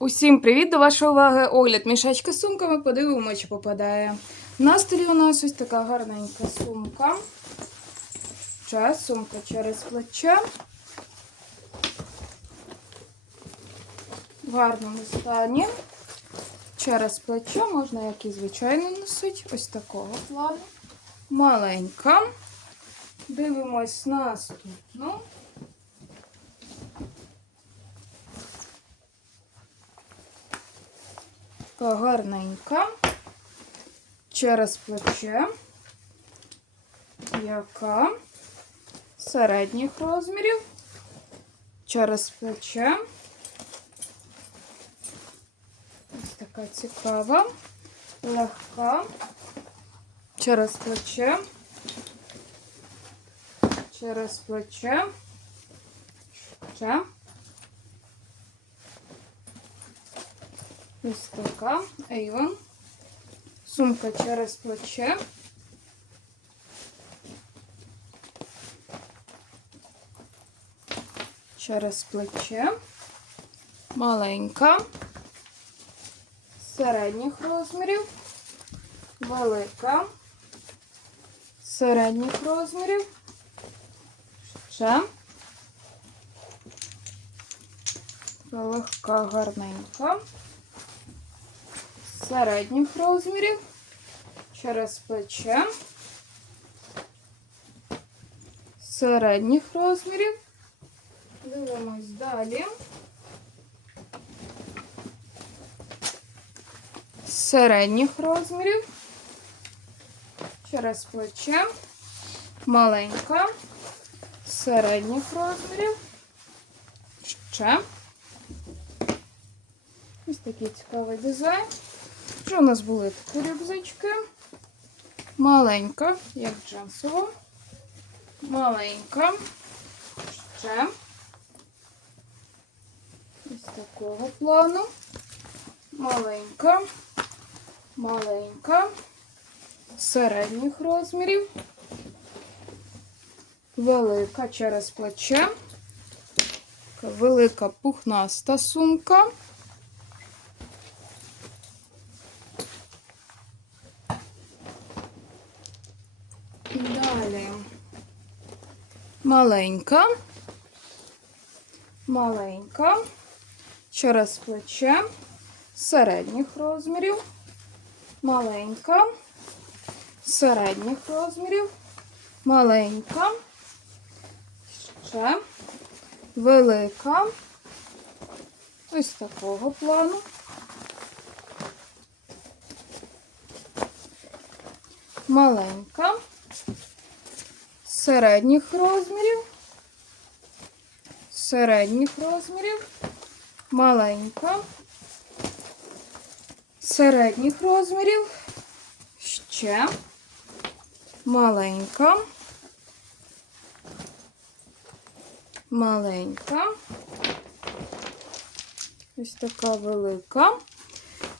Усім привіт до вашої уваги. Огляд мішечка з сумками. Подивимо, чи попадає. На столі у нас ось така гарненька сумка. Ще сумка через плече. В гарному стані. Через плече можна як і звичайно носити. Ось такого плану. Маленька. Дивимось наступну. Така гарненька. Через плече. Яка середніх розмірів. Через плече. Ось така цікава. Легка. Через плече. Через плече. Ще. Ось така Avon. Сумка через плече. Через плече. Маленька. Середніх розмірів. Велика. Середніх розмірів. Ще. Легка, гарненька середніх розмірів через плече, середніх розмірів. Дивимось далі. Середніх розмірів через плече, маленька, середніх розмірів. Ще. Ось такий цікавий дизайн. У нас були такі рюкзачки? Маленька, як джинсова. Маленька. Ще. Ось такого плану. Маленька. Маленька. Середніх розмірів. Велика через плече. Велика пухнаста сумка. Далі. Маленька, маленька, через плече, середніх розмірів, маленька, середніх розмірів, маленька, ще. Велика, ось такого плану. Маленька середніх розмірів, середніх розмірів, маленька, середніх розмірів, ще. Маленька, маленька, ось така велика.